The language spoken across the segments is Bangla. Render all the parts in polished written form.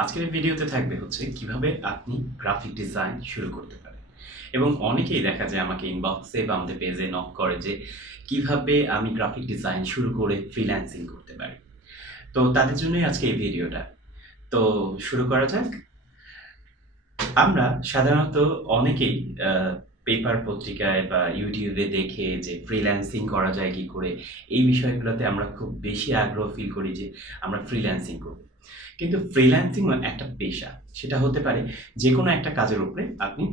আজকের এই ভিডিওতে থাকবে হচ্ছে কিভাবে আপনি গ্রাফিক ডিজাইন শুরু করতে পারেন। এবং অনেকেই দেখা যায় আমাকে ইনবক্সে বা আমাদের পেজে নক করে যে কিভাবে আমি গ্রাফিক ডিজাইন শুরু করে ফ্রিল্যান্সিং করতে পারি। তো তাদের জন্যই আজকে এই ভিডিওটা। তো শুরু করা যাক। আমরা সাধারণত অনেকেই পেপার পত্রিকায় বা ইউটিউবে দেখে যে ফ্রিল্যান্সিং করা যায় কি করে, এই বিষয়গুলোতে আমরা খুব বেশি আগ্রহ ফিল করি যে আমরা ফ্রিল্যান্সিং করব। কিন্তু ফ্রিল্যান্সিং একটা পেশা, সেটা হতে পারে যে কোনো একটা কাজের উপরে আপনি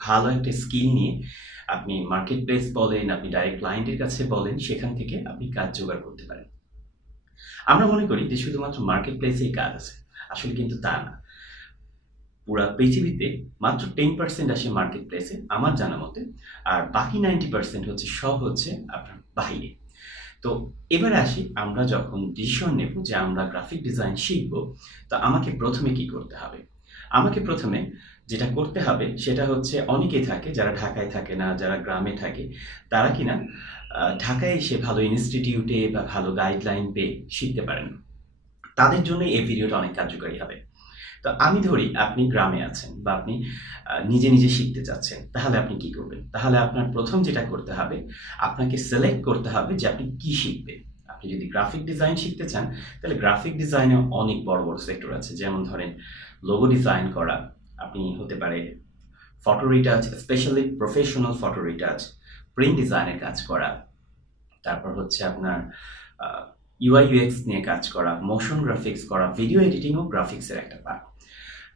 ভালো একটা স্কিল নিয়ে আপনি মার্কেট প্লেস বলেন, আপনি ডাইরেক্ট ক্লায়েন্টের কাছে বলেন, সেখান থেকে আপনি কাজ জোগাড় করতে পারেন। আমরা মনে করি যে শুধুমাত্র মার্কেট প্লেসেই কাজ আছে, আসলে কিন্তু তা না। পুরা পৃথিবীতে মাত্র 10% আসে মার্কেট প্লেসে আমার জানা মতে, আর বাকি 90% হচ্ছে সব হচ্ছে আপনার বাইরে। তো এবারে আসি, আমরা যখন ডিসিশন নেব যে আমরা গ্রাফিক ডিজাইন শিখব, তো আমাকে প্রথমে কি করতে হবে? আমাকে প্রথমে যেটা করতে হবে সেটা হচ্ছে, অনেকেই থাকে যারা ঢাকায় থাকে না, যারা গ্রামে থাকে, তারা কিনা ঢাকায় এসে ভালো ইনস্টিটিউটে বা ভালো গাইডলাইন পেয়ে শিখতে পারেন। তাদের জন্য এই ভিডিওটা অনেক কার্যকরী হবে। তো আমি ধরি আপনি গ্রামে আছেন বা আপনি নিজে নিজে শিখতে চাচ্ছেন, তাহলে আপনি কি করবেন? তাহলে আপনার প্রথম যেটা করতে হবে, আপনাকে সিলেক্ট করতে হবে যে আপনি কি শিখবেন। আপনি যদি গ্রাফিক ডিজাইন শিখতে চান, তাহলে গ্রাফিক ডিজাইনে অনেক বড় বড় সেক্টর আছে। যেমন ধরেন লোগো ডিজাইন করা, আপনি হতে পারে photo retouch, specially professional photo retouch, print ডিজাইনের কাজ করা, তারপর হচ্ছে আপনার ইউআই ইউএক্স নিয়ে কাজ করা, মোশন গ্রাফিক্স করা, ভিডিও এডিটিংও গ্রাফিক্সের একটা পার্ট।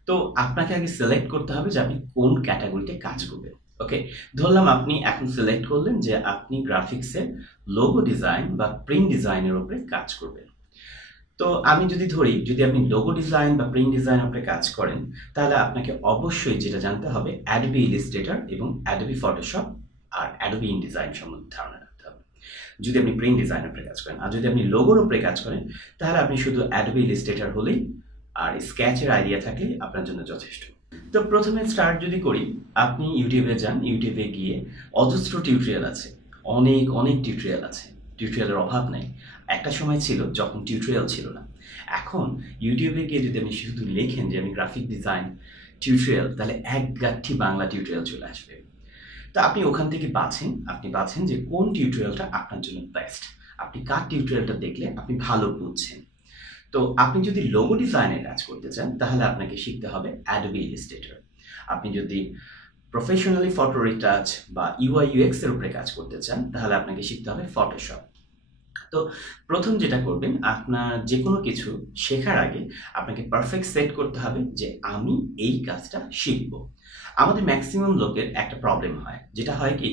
তো আপনাকে আগে সিলেক্ট করতে হবে যে আপনি কোন ক্যাটাগরিতে কাজ করবেন। ওকে, ধরলাম আপনি এখন সিলেক্ট করলেন যে আপনি গ্রাফিক্সের লোগো ডিজাইন বা প্রিন্ট ডিজাইনের উপরে কাজ করবেন। তো আমি যদি ধরি, যদি আপনি লোগো ডিজাইন বা প্রিন্ট ডিজাইনের উপরে কাজ করেন, তাহলে আপনাকে অবশ্যই যেটা জানতে হবে অ্যাডোবি ইলাস্ট্রেটর এবং অ্যাডোবি ফটোশপ আর অ্যাডোবি ইনডিজাইন সম্বন্ধে ধারণা রাখতে হবে, যদি আপনি প্রিন্ট ডিজাইনের উপরে কাজ করেন। আর যদি আপনি লোগোর উপরে কাজ করেন, তাহলে আপনি শুধু অ্যাডোবি ইলাস্ট্রেটর হলেই আর স্কেচের আইডিয়া থাকলে আপনার জন্য যথেষ্ট। তো প্রথমে স্টার্ট যদি করি, আপনি ইউটিউবে যান, ইউটিউবে গিয়ে অজস্র টিউটোরিয়াল আছে, অনেক অনেক টিউটোরিয়াল আছে, টিউটোরিয়ালের অভাব নেই। একটা সময় ছিল যখন টিউটোরিয়াল ছিল না। এখন ইউটিউবে গিয়ে যদি আপনি শুধু লেখেন যে আমি গ্রাফিক ডিজাইন টিউটোরিয়াল, তাহলে এক গাঠি বাংলা টিউটোরিয়াল চলে আসবে। তো আপনি ওখান থেকে আপনি বাছেন যে কোন টিউটোরিয়ালটা আপনার জন্য বেস্ট, আপনি কার টিউটোরিয়ালটা দেখলে আপনি ভালো বুঝছেন। তো আপনি যদি লোগো ডিজাইনের কাজ করতে চান, তাহলে আপনাকে শিখতে হবে অ্যাডোবি ইলাস্ট্রেটর। আপনি যদি প্রফেশনালি ফটো রিটাচ বা ইউআই ইউএক্স এর উপরে কাজ করতে চান, তাহলে আপনাকে শিখতে হবে ফটোশপ। তো প্রথম যেটা করবেন, আপনার যে কোনো কিছু শেখার আগে আপনাকে পারফেক্ট সেট করতে হবে যে আমি এই কাজটা শিখব। আমাদের ম্যাক্সিমাম লোকের একটা প্রবলেম হয়, যেটা হয় কি,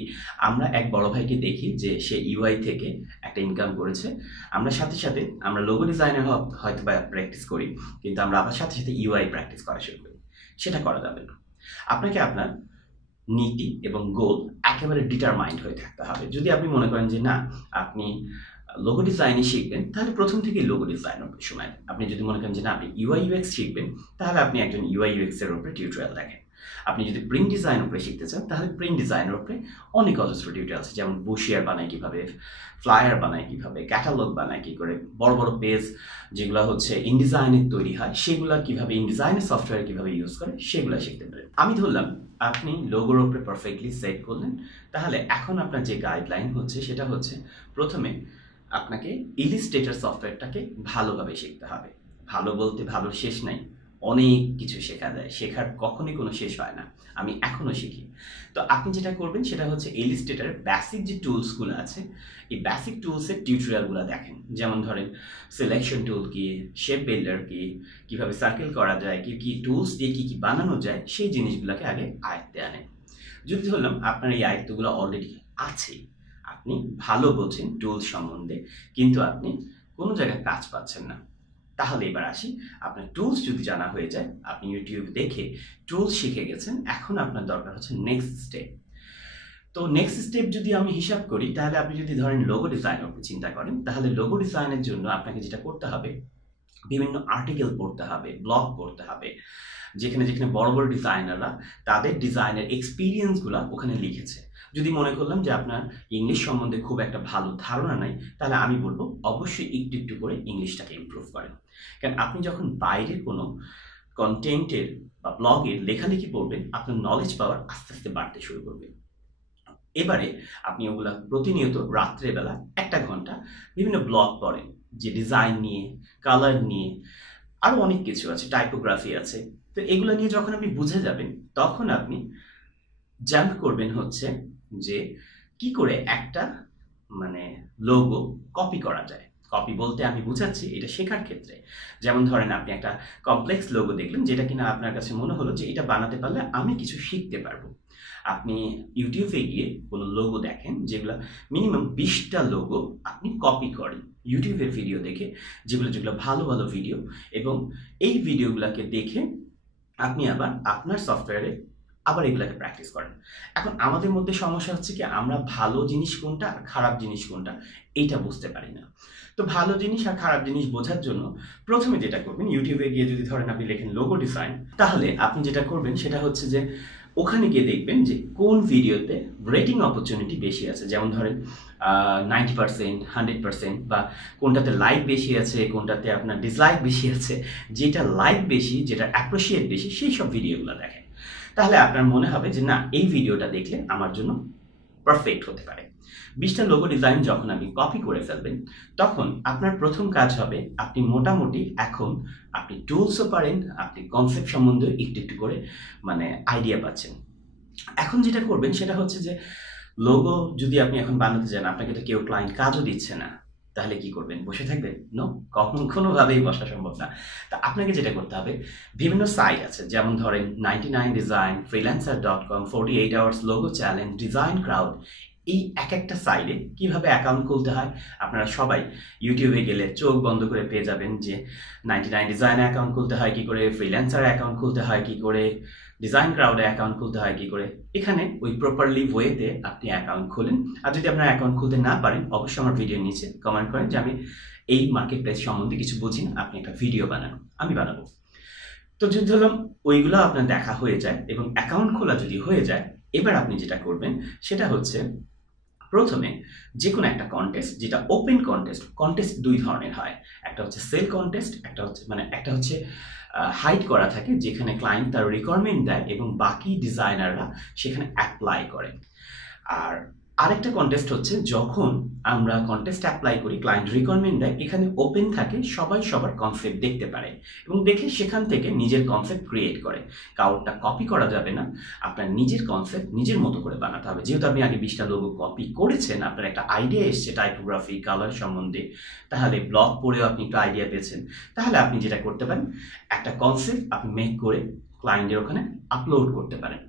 আমরা এক বড় ভাইকে দেখি যে সে ইউআই থেকে একটা ইনকাম করেছে, আমরা সাথে সাথে আমরা লোগো ডিজাইনের হয়তো বা প্র্যাকটিস করি, কিন্তু আমরা আবার সাথে সাথে ইউআই প্র্যাকটিস করা শুরু করি। সেটা করা যাবে না। আপনাকে আপনার নীতি এবং গোল একেবারে ডিটারমাইন্ড হয়ে থাকতে হবে। যদি আপনি মনে করেন যে না, আপনি লোগো ডিজাইনই শিখবেন, তাহলে প্রথম থেকেই লোগো ডিজাইন উপরে সময় দেন। আপনি যদি মনে করেন যে না, আপনি ইউআই ইউএক্স শিখবেন, তাহলে আপনি একজন ইউআই ইউএক্স এর উপরে টিউটোরিয়াল দেখেন। আপনি যদি প্রিন্ট ডিজাইন উপরে শিখতে চান, তাহলে প্রিন্ট ডিজাইনের উপরে অনেক অজস্র টিউটোরিয়াল আছে, যেমন বুশিয়ার বানায় কিভাবে, ফ্লায়ার বানায় কিভাবে, ক্যাটালগ বানায় কি করে, বড় বড় পেজ যেগুলো হচ্ছে ইনডিজাইনের তৈরি হয়, সেগুলো কিভাবে ইনডিজাইনের সফটওয়্যার কিভাবে ইউজ করে, সেগুলো শিখতে পারেন। আমি ধরলাম আপনি লোগোর উপরে পারফেক্টলি সেট করলেন, তাহলে এখন আপনার যে গাইডলাইন হচ্ছে সেটা হচ্ছে, প্রথমে আপনাকে ইলাস্ট্রেটর সফটওয়্যারটাকে ভালোভাবে শিখতে হবে। ভালো বলতে ভালো শেষ নাই, অনেক কিছু শেখা যায়, শেখার কখনই কোনো শেষ হয় না, আমি এখনও শিখি। তো আপনি যেটা করবেন সেটা হচ্ছে ইলাস্ট্রেটরের বেসিক যে টুলসগুলো আছে, এই বেসিক টুলসের টিউটোরিয়ালগুলো দেখেন। যেমন ধরেন সিলেকশন টুল কি, শেপ বিল্ডার কি, কীভাবে সার্কেল করা যায়, কি কি টুলস দিয়ে কী কী বানানো যায়, সেই জিনিসগুলোকে আগে আয়ত্তে আনেন। যদি ধরলাম আপনার এই আয়ত্তগুলো অলরেডি আছে, আপনি ভালো বোঝেন টুলস সম্বন্ধে, কিন্তু আপনি কোনো জায়গায় কাজ পাচ্ছেন না, তাহলে এবার আসি, আপনার টুলস যদি জানা হয়ে যায়, আপনি ইউটিউব দেখে টুলস শিখে গেছেন, এখন আপনার দরকার হচ্ছে নেক্সট স্টেপ। তো নেক্সট স্টেপ যদি আমি হিসাব করি, তাহলে আপনি যদি ধরেন লোগো ডিজাইন আপনি চিন্তা করেন, তাহলে লোগো ডিজাইনের জন্য আপনাকে যেটা করতে হবে, বিভিন্ন আর্টিকেল পড়তে হবে, ব্লগ পড়তে হবে, যেখানে যেখানে বড় বড় ডিজাইনাররা তাদের ডিজাইনের এক্সপিরিয়েন্সগুলো ওখানে লিখেছে। যদি মনে করলাম যে আপনার ইংলিশ সম্বন্ধে খুব একটা ভালো ধারণা নাই, তাহলে আমি বলবো অবশ্যই একটু একটু করে ইংলিশটাকে ইমপ্রুভ করেন। কারণ আপনি যখন বাইরের কোনো কন্টেন্টের বা ব্লগের লেখালেখি পড়বেন, আপনার নলেজ পাওয়ার আস্তে আস্তে বাড়তে শুরু করবে। এবারে আপনি ওগুলা প্রতিনিয়ত রাত্রেবেলা 1 ঘন্টা বিভিন্ন ব্লগ পড়েন, যে ডিজাইন নিয়ে, কালার নিয়ে, আরও অনেক কিছু আছে, টাইপোগ্রাফি আছে। তো এগুলো নিয়ে যখন আপনি বুঝে যাবেন, তখন আপনি জাম্প করবেন হচ্ছে যে কি করে একটা মানে লোগো কপি করা যায়। কপি বলতে আমি বুঝাচ্ছি এটা শেখার ক্ষেত্রে। যেমন ধরেন আপনি একটা কমপ্লেক্স লোগো দেখলেন, যেটা কিনা আপনার কাছে মনে হলো যে এটা বানাতে পারলে আমি কিছু শিখতে পারবো। আপনি ইউটিউবে গিয়ে কোনো লোগো দেখেন, যেগুলো মিনিমাম 20টা লোগো আপনি কপি করেন ইউটিউবের ভিডিও দেখে, যেগুলো যেগুলো ভালো ভালো ভিডিও, এবং এই ভিডিওগুলোকে দেখে আপনি আবার আপনার সফটওয়্যারে আবার এগুলাকে প্র্যাকটিস করেন। এখন আমাদের মধ্যে সমস্যা হচ্ছে কি, আমরা ভালো জিনিস কোনটা আর খারাপ জিনিস কোনটা এইটা বুঝতে পারি না। তো ভালো জিনিস আর খারাপ জিনিস বোঝার জন্য প্রথমে যেটা করবেন, ইউটিউবে গিয়ে যদি ধরেন আপনি লেখেন লোগো ডিজাইন, তাহলে আপনি যেটা করবেন সেটা হচ্ছে যে ওখানে গিয়ে দেখবেন যে কোন ভিডিওতে রেটিং অপরচুনিটি বেশি আছে। যেমন ধরেন 90%, 100%, বা কোনটাতে লাইক বেশি আছে, কোনটাতে আপনার ডিসলাইক বেশি আছে। যেটা লাইক বেশি, যেটা অ্যাপ্রিসিয়েট বেশি, সেই সব ভিডিওগুলো দেখেন। তাহলে আপনার মনে হবে যে না, এই ভিডিওটা দেখলে আমার জন্য পারফেক্ট হতে পারে। 20টা লোগো ডিজাইন যখন আপনি কপি করে ফেলবেন, তখন আপনার প্রথম কাজ হবে, আপনি মোটামুটি এখন আপনি টুলসও পারেন, আপনি কনসেপ্ট সম্বন্ধে একটু একটু করে মানে আইডিয়া পাচ্ছেন। এখন যেটা করবেন সেটা হচ্ছে যে লোগো যদি আপনি এখন বানাতে যান, আপনাকে তো কেউ ক্লায়েন্ট কাজও দিচ্ছে না, তাহলে কি করবেন? বসে থাকবেন? নো, কোনোভাবেই বসা সম্ভব না। তা আপনাকে যেটা করতে হবে, বিভিন্ন সাইট আছে, যেমন ধরেন 99 design, freelancer.com, 48 hours logo challenge, design crowd. এই এক একটা সাইটে কিভাবে অ্যাকাউন্ট খুলতে হয় আপনারা সবাই ইউটিউবে গেলে চোখ বন্ধ করে পেয়ে যাবেন, যে 99 ডিজাইন অ্যাকাউন্ট খুলতে হয় কি করে, ফ্রিল্যান্সার অ্যাকাউন্ট খুলতে হয় কি করে, ডিজাইন ক্রাউডে অ্যাকাউন্ট খুলতে হয় কি করে। এখানে ওই প্রপারলি ওয়েতে আপনি অ্যাকাউন্ট খোলেন। আর যদি আপনার অ্যাকাউন্ট খুলতে না পারেন, অবশ্যই আমার ভিডিওর নিচে কমেন্ট করেন যে আমি এই মার্কেট প্লেস সম্বন্ধে কিছু বুঝি না, আপনি একটা ভিডিও বানান, আমি বানাবো। তো যদি ধরলাম ওইগুলো আপনার দেখা হয়ে যায় এবং অ্যাকাউন্ট খোলা যদি হয়ে যায়, এবার আপনি যেটা করবেন সেটা হচ্ছে প্রথমে যে কোনো একটা কন্টেস্ট, যেটা ওপেন কন্টেস্ট। কন্টেস্ট 2 ধরনের হয়, একটা হচ্ছে সেল কন্টেস্ট, একটা হচ্ছে হাইড করা থাকে, যেখানে ক্লায়েন্ট তার রিকোয়ারমেন্ট দেয় এবং বাকি ডিজাইনাররা সেখানে অ্যাপ্লাই করে। আর আরেকটা কন্টেস্ট হচ্ছে যখন আমরা কন্টেস্ট অ্যাপ্লাই করি, ক্লায়েন্ট রিকোয়ারমেন্ট দেয়, এখানে ওপেন থাকে, সবাই সবার কনসেপ্ট দেখতে পারে এবং দেখে সেখান থেকে নিজের কনসেপ্ট ক্রিয়েট করে। কাউরটা কপি করা যাবে না, আপনার নিজের কনসেপ্ট নিজের মতো করে বানাতে হবে। যেহেতু আপনি আগে 20টা লোগো কপি করেছেন, আপনার একটা আইডিয়া এসছে টাইপোগ্রাফি, কালার সম্বন্ধে, তাহলে ব্লগ পড়েও আপনি একটু আইডিয়া পেয়েছেন, তাহলে আপনি যেটা করতে পারেন, একটা কনসেপ্ট আপনি মেক করে ক্লায়েন্টের ওখানে আপলোড করতে পারেন।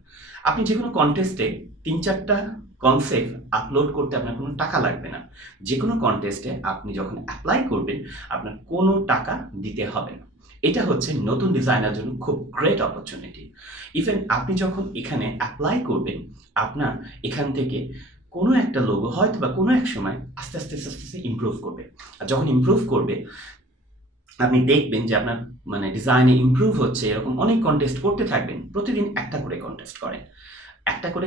আপনি যে কোনো কন্টেস্টে 3-4টা কনসেপ্ট আপলোড করতে আপনার কোনো টাকা লাগবে না। যে কোনো কন্টেস্টে আপনি যখন অ্যাপ্লাই করবেন, আপনার কোনো টাকা দিতে হবে না। এটা হচ্ছে নতুন ডিজাইনার জন্য খুব গ্রেট অপরচুনিটি। ইভেন আপনি যখন এখানে অ্যাপ্লাই করবেন, আপনার এখান থেকে কোনো একটা লোগো হয়তো বা কোনো এক সময় আস্তে আস্তে আস্তে আস্তে ইমপ্রুভ করবে। আর যখন ইমপ্রুভ করবে, আপনি দেখবেন যে আপনার মানে ডিজাইনে ইমপ্রুভ হচ্ছে, এরকম অনেক কন্টেস্ট করতে থাকবেন। প্রতিদিন একটা করে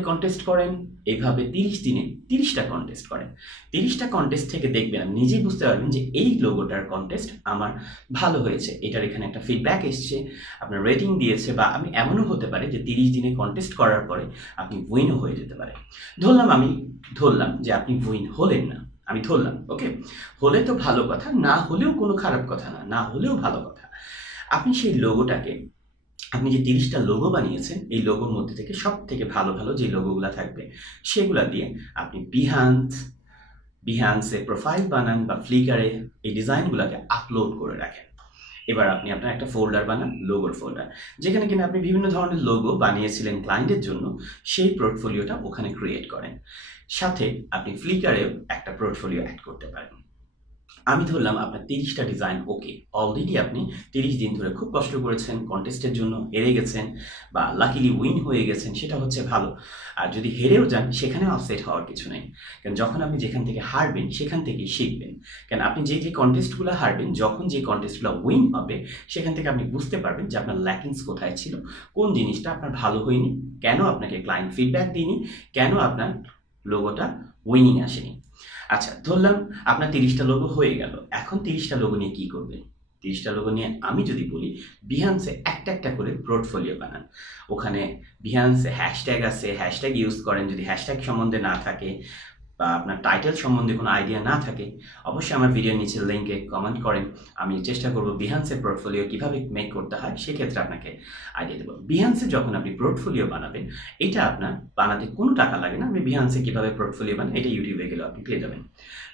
কন্টেস্ট করেন, এইভাবে 30 দিনে 30টা কন্টেস্ট করেন। 30টা কন্টেস্ট থেকে দেখবেন, আপনি নিজেই বুঝতে পারবেন যে এই লোগোটার কন্টেস্ট আমার ভালো হয়েছে, এটার এখানে একটা ফিডব্যাক এসছে, আপনার রেটিং দিয়েছে, বা আমি এমনও হতে পারে যে 30 দিনে কন্টেস্ট করার পরে আপনি উইনও হয়ে যেতে পারে। ধরলাম যে আপনি উইন হলেন না, আমি ধরলাম, ওকে, হলে তো ভালো কথা, না হলেও কোনো খারাপ কথা না, না হলেও ভালো কথা। আপনি সেই লোগোটাকে, আপনি যে 30টা লোগো বানিয়েছেন, এই লোগোর মধ্যে থেকে সব থেকে ভালো ভালো যে লোগোগুলো থাকবে সেগুলা দিয়ে আপনি বিহান্সে প্রোফাইল বানান, বা ফ্লিকারে এই ডিজাইনগুলোকে আপলোড করে রাখেন। এবার আপনি আপনার একটা ফোল্ডার বানান, লোগোর ফোল্ডার, যেখানে কিনা আপনি বিভিন্ন ধরনের লোগো বানিয়েছিলেন ক্লায়েন্টের জন্য, সেই পোর্টফোলিওটা ওখানে ক্রিয়েট করেন। সাথে আপনি ফ্লিকারেও একটা পোর্টফোলিও অ্যাড করতে পারেন। আমি ধরলাম আপনার 30টা ডিজাইন ওকে, অলরেডি আপনি 30 দিন ধরে খুব কষ্ট করেছেন, কন্টেস্টের জন্য হেরে গেছেন বা লাকিলি উইন হয়ে গেছেন, সেটা হচ্ছে ভালো। আর যদি হেরেও যান, সেখানে আপসেট হওয়ার কিছু নেই, কারণ যখন আপনি যেখান থেকে হারবেন সেখান থেকেই শিখবেন। কারণ আপনি যে কন্টেস্টগুলো হারবেন, যখন যে কন্টেস্টগুলো উইন হবে, সেখান থেকে আপনি বুঝতে পারবেন যে আপনার ল্যাকিংস কোথায় ছিল, কোন জিনিসটা আপনার ভালো হয়নি, কেন আপনাকে ক্লায়েন্ট ফিডব্যাক দিইনি, কেন আপনার লোগোটা উইনিং আসেনি। আচ্ছা, ধরলাম আপনার 30টা লোগো হয়ে গেল, এখন 30টা লোগো নিয়ে কি করবেন? 30টা লোগো নিয়ে আমি যদি বলি, বিহান্সে একটা একটা করে পোর্টফোলিও বানান। ওখানে বিহান্সে হ্যাশট্যাগ আছে, হ্যাশট্যাগ ইউজ করেন। যদি হ্যাশট্যাগ সম্বন্ধে না থাকে বা আপনার টাইটেল সম্বন্ধে কোনো আইডিয়া না থাকে, অবশ্যই আমার ভিডিওর নিচে লিঙ্কে কমেন্ট করেন। আমি চেষ্টা করব বিহান্সের পোর্টফোলিও কীভাবে মেক করতে হয় সেক্ষেত্রে আপনাকে আইডিয়া দেবো। বিহান্সে যখন আপনি পোর্টফোলিও বানাবেন, এটা আপনার বানাতে কোনো টাকা লাগে না। আমি বিহান্সে কীভাবে পোর্টফোলিও বানাই এটা ইউটিউবে গেলেও আপনি পেয়ে যাবেন।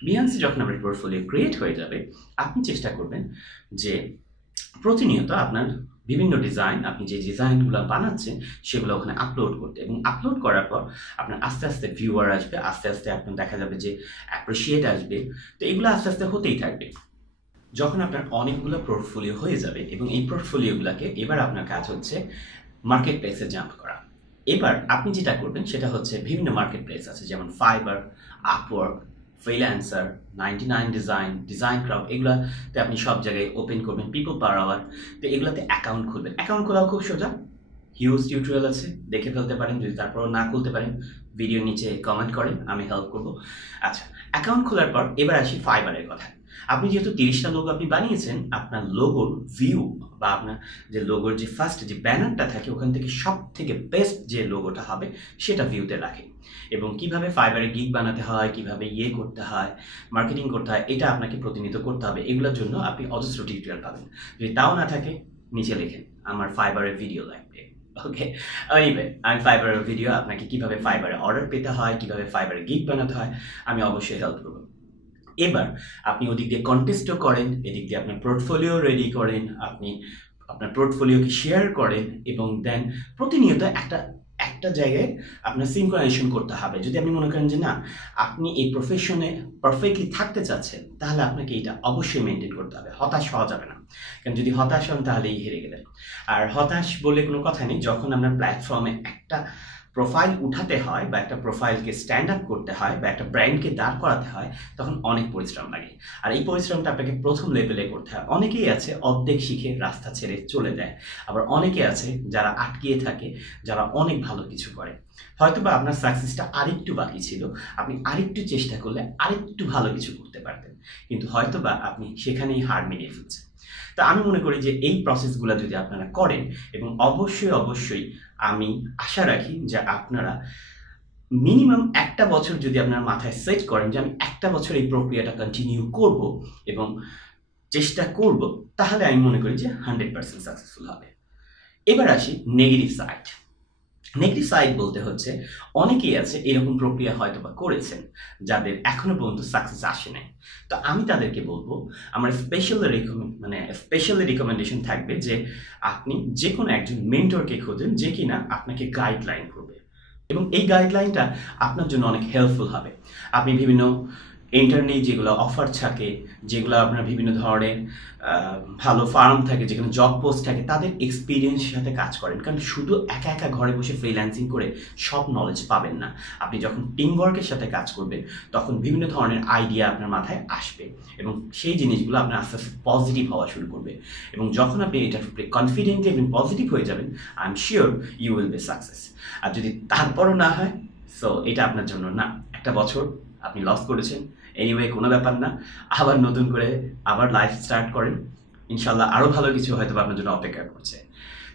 বিহান্সে যখন আপনার পোর্টফোলিও ক্রিয়েট হয়ে যাবে, আপনি চেষ্টা করবেন যে প্রতিনিয়ত আপনার বিভিন্ন ডিজাইন, আপনি যে ডিজাইনগুলো বানাচ্ছেন সেগুলো ওখানে আপলোড করতে, এবং আপলোড করার পর আপনার আস্তে আস্তে ভিউয়ার আসবে, আস্তে আস্তে আপনার দেখা যাবে যে অ্যাপ্রিসিয়েট আসবে। তো এগুলো আস্তে আস্তে হতেই থাকবে। যখন আপনার অনেকগুলো পোর্টফোলিও হয়ে যাবে এবং এই পোর্টফোলিওগুলোকে এবার আপনার কাজ হচ্ছে মার্কেট প্লেসে জাম্প করা। এবার আপনি যেটা করবেন সেটা হচ্ছে বিভিন্ন মার্কেট প্লেস আছে, যেমন fibre, Upwork, freelancer, 99 design, design crowd, এগুলোতে আপনি সব জায়গায় ওপেন করবেন পিপল পার আওয়ার। তো এগুলোতে অ্যাকাউন্ট খুলবেন। অ্যাকাউন্ট খোলাও খুব সোজা, হিউজ টিউটোরিয়াল আছে, দেখে ফেলতে পারেন। যদি তারপরও না খুলতে পারেন, ভিডিও নিচে কমেন্ট করেন, আমি হেল্প করব। আচ্ছা, অ্যাকাউন্ট খোলার পর এবার আসি ফাইবারের কথা। আপনি যেহেতু 30টা লোগো আপনি বানিয়েছেন, আপনার লোগোর ভিউ বা আপনার যে লোগোর যে ফার্স্ট যে ব্যানারটা থাকে ওখান থেকে সব থেকে বেস্ট যে লোগোটা হবে সেটা ভিউতে রাখেন। এবং কিভাবে ফাইবারে গিগ বানাতে হয়, কিভাবে করতে হয়, মার্কেটিং করতে হয়, এটা আপনাকে প্রতিনিয়ত করতে হবে। এগুলোর জন্য আপনি অজস্র টিউটোরিয়াল পাবেন। যদি তাও না থাকে, নিচে লেখেন আমার ফাইবারের ভিডিও লাগবে। ওকে, এনিওয়ে, আমি ফাইবারের ভিডিও, আপনাকে কিভাবে ফাইবারে অর্ডার পেতে হয়, কিভাবে ফাইবারে গিগ বানাতে হয়, আমি অবশ্যই হেল্প করবো। এবার আপনি ওদিক দিয়ে কন্টেস্টও করেন, এদিক দিয়ে আপনার পোর্টফোলিও রেডি করেন, আপনি আপনার পোর্টফোলিওকে শেয়ার করেন, এবং দেন প্রতিনিয়ত একটা জায়গায় আপনার সিনক্রোনাইজেশন করতে হবে। যদি আপনি মনে করেন যে না, আপনি এই প্রফেশনে পারফেক্টলি থাকতে চাচ্ছেন, তাহলে আপনাকে এটা অবশ্যই মেনটেন করতে হবে। হতাশ হওয়া যাবে না, কারণ যদি হতাশ হন তাহলেই হেরে গেলেন। আর হতাশ বলে কোনো কথা নেই। যখন আপনার প্ল্যাটফর্মে একটা প্রোফাইল উঠাতে হয় বা একটা প্রোফাইলকে স্ট্যান্ড আপ করতে হয় বা একটা ব্র্যান্ডকে দাঁড় করাতে হয়, তখন অনেক পরিশ্রম লাগে। আর এই পরিশ্রমটা আপনাকে প্রথম লেভেলে করতে হয়। অনেকেই আছে অর্ধেক শিখে রাস্তা ছেড়ে চলে যায়, আবার অনেকে আছে যারা আটকিয়ে থাকে, যারা অনেক ভালো কিছু করে। হয়তোবা আপনার সাকসেসটা আরেকটু বাকি ছিল, আপনি আরেকটু চেষ্টা করলে আরেকটু ভালো কিছু করতে পারতেন, কিন্তু হয়তোবা আপনি সেখানেই হার মেরিয়ে ফেলছেন। তা আমি মনে করি যে এই প্রসেসগুলো যদি আপনারা করেন, এবং অবশ্যই আমি আশা রাখি যে আপনারা মিনিমাম একটা বছর যদি আপনার মাথায় সেট করেন যে আমি একটা বছর এই প্রক্রিয়াটা কন্টিনিউ করব এবং চেষ্টা করব, তাহলে আমি মনে করি যে 100% সাকসেসফুল হবে। এবার আসি নেগেটিভ সাইড। নেগেটিভ সাইড বলতে হচ্ছে অনেকেই আছে এরকম প্রক্রিয়া হয়তো বা করেছেন যাদের এখনো পর্যন্ত সাকসেস আসে নাই। তো আমি তাদেরকে বলবো, আমার স্পেশালি রিকমেন্ডেশন থাকবে যে আপনি যে কোনো একজন মেন্টরকে খোঁজেন যে কিনা আপনাকে গাইডলাইন করবে, এবং এই গাইডলাইনটা আপনার জন্য অনেক হেল্পফুল হবে। আপনি বিভিন্ন ইন্টারনেট যেগুলো অফার থাকে, যেগুলো আপনার বিভিন্ন ধরনের ভালো ফার্ম থাকে, যেখানে জব পোস্ট থাকে, তাদের এক্সপিরিয়েন্সের সাথে কাজ করেন। কারণ শুধু একা একা ঘরে বসে ফ্রিল্যান্সিং করে সব নলেজ পাবেন না। আপনি যখন টিম ওয়ার্কের সাথে কাজ করবেন, তখন বিভিন্ন ধরনের আইডিয়া আপনার মাথায় আসবে, এবং সেই জিনিসগুলো আপনার আস্তে আস্তে পজিটিভ হওয়া শুরু করবে। এবং যখন আপনি এটা কনফিডেন্টলি এবং পজিটিভ হয়ে যাবেন, I am sure you will be success. আর যদি তারপরও না হয়, সো এটা আপনার জন্য না। একটা বছর আপনি লস করেছেন, এনিওয়ে কোনো ব্যাপার না। আবার নতুন করে আবার লাইফ স্টার্ট করেন, ইনশাল্লাহ আরও ভালো কিছু হয়তো আপনার জন্য অপেক্ষা করছে।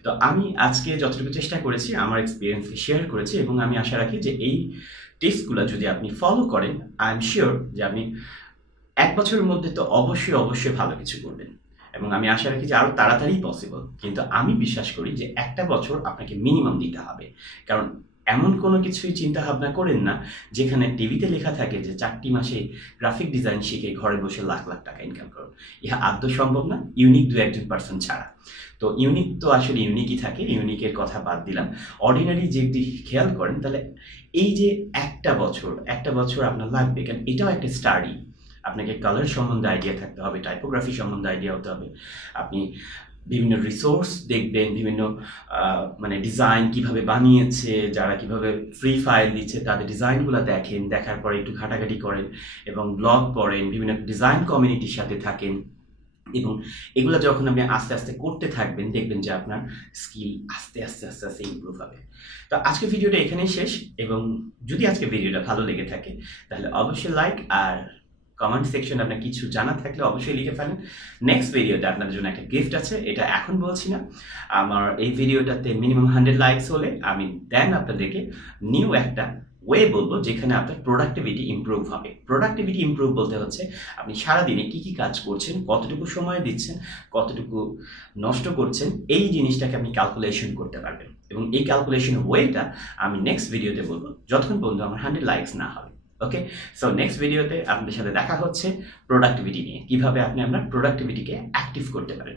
তো আমি আজকে যতটুকু চেষ্টা করেছি আমার এক্সপিরিয়েন্সকে শেয়ার করেছি, এবং আমি আশা রাখি যে এই টিপসগুলো যদি আপনি ফলো করেন, আই এম শিওর যে আপনি এক বছরের মধ্যে তো অবশ্যই ভালো কিছু করবেন, এবং আমি আশা রাখি যে আরও তাড়াতাড়ি পসিবল। কিন্তু আমি বিশ্বাস করি যে একটা বছর আপনাকে মিনিমাম দিতে হবে, কারণ এমন কোনো কিছুই চিন্তা ভাবনা করেন না যেখানে টিভিতে লেখা থাকে যে 4টি মাসে গ্রাফিক ডিজাইন শিখে ঘরে বসে লাখ লাখ টাকা ইনকাম করুন। ইহা আদৌ সম্ভব না, ইউনিক 2-1 পার্সন ছাড়া। তো ইউনিক তো আসলে ইউনিকই থাকে, ইউনিকের কথা বাদ দিলাম। অর্ডিনারি যদি খেয়াল করেন, তাহলে এই যে একটা বছর আপনার লাগবে, কারণ এটাও একটা স্টাডি। আপনাকে কালার সম্বন্ধে আইডিয়া থাকতে হবে, টাইপোগ্রাফি সম্বন্ধে আইডিয়া হতে হবে, আপনি বিভিন্ন রিসোর্স দেখবেন, বিভিন্ন ডিজাইন কিভাবে বানিয়েছে, যারা কিভাবে ফ্রি ফাইল দিচ্ছে তাদের ডিজাইনগুলো দেখেন, দেখার পরে একটু ঘাটাঘাটি করেন এবং ব্লগ পড়েন, বিভিন্ন ডিজাইন কমিউনিটির সাথে থাকেন, এবং এগুলো যখন আপনি আস্তে আস্তে করতে থাকবেন, দেখবেন যে আপনার স্কিল আস্তে আস্তে ইমপ্রুভ হবে। তো আজকে ভিডিওটা এখানেই শেষ, এবং যদি আজকে ভিডিওটা ভালো লেগে থাকে তাহলে অবশ্যই লাইক আর কমেন্ট সেকশনে আপনার কিছু জানা থাকলে অবশ্যই লিখে ফেলেন। নেক্সট ভিডিওতে আপনাদের জন্য একটা গিফট আছে, এটা এখন বলছি না। আমার এই ভিডিওটাতে মিনিমাম 100 লাইকস হলে আমি দেন আপনাদেরকে নিউ একটা ওয়ে বলবো যেখানে আপনার প্রোডাক্টিভিটি ইমপ্রুভ হবে। প্রোডাক্টিভিটি ইমপ্রুভ বলতে হচ্ছে আপনি সারাদিনে কি কি কাজ করছেন, কতটুকু সময় দিচ্ছেন, কতটুকু নষ্ট করছেন, এই জিনিসটাকে আপনি ক্যালকুলেশন করতে পারবেন। এবং এই ক্যালকুলেশন ওয়েটা আমি নেক্সট ভিডিওতে বলবো, যতক্ষণ পর্যন্ত আমার 100 লাইকস না হবে। ওকে, সো নেক্সট ভিডিওতে আপনাদের সাথে দেখা হচ্ছে প্রোডাক্টিভিটি নিয়ে, কিভাবে আপনি আপনার প্রোডাক্টিভিটিকে অ্যাক্টিভ করতে পারেন।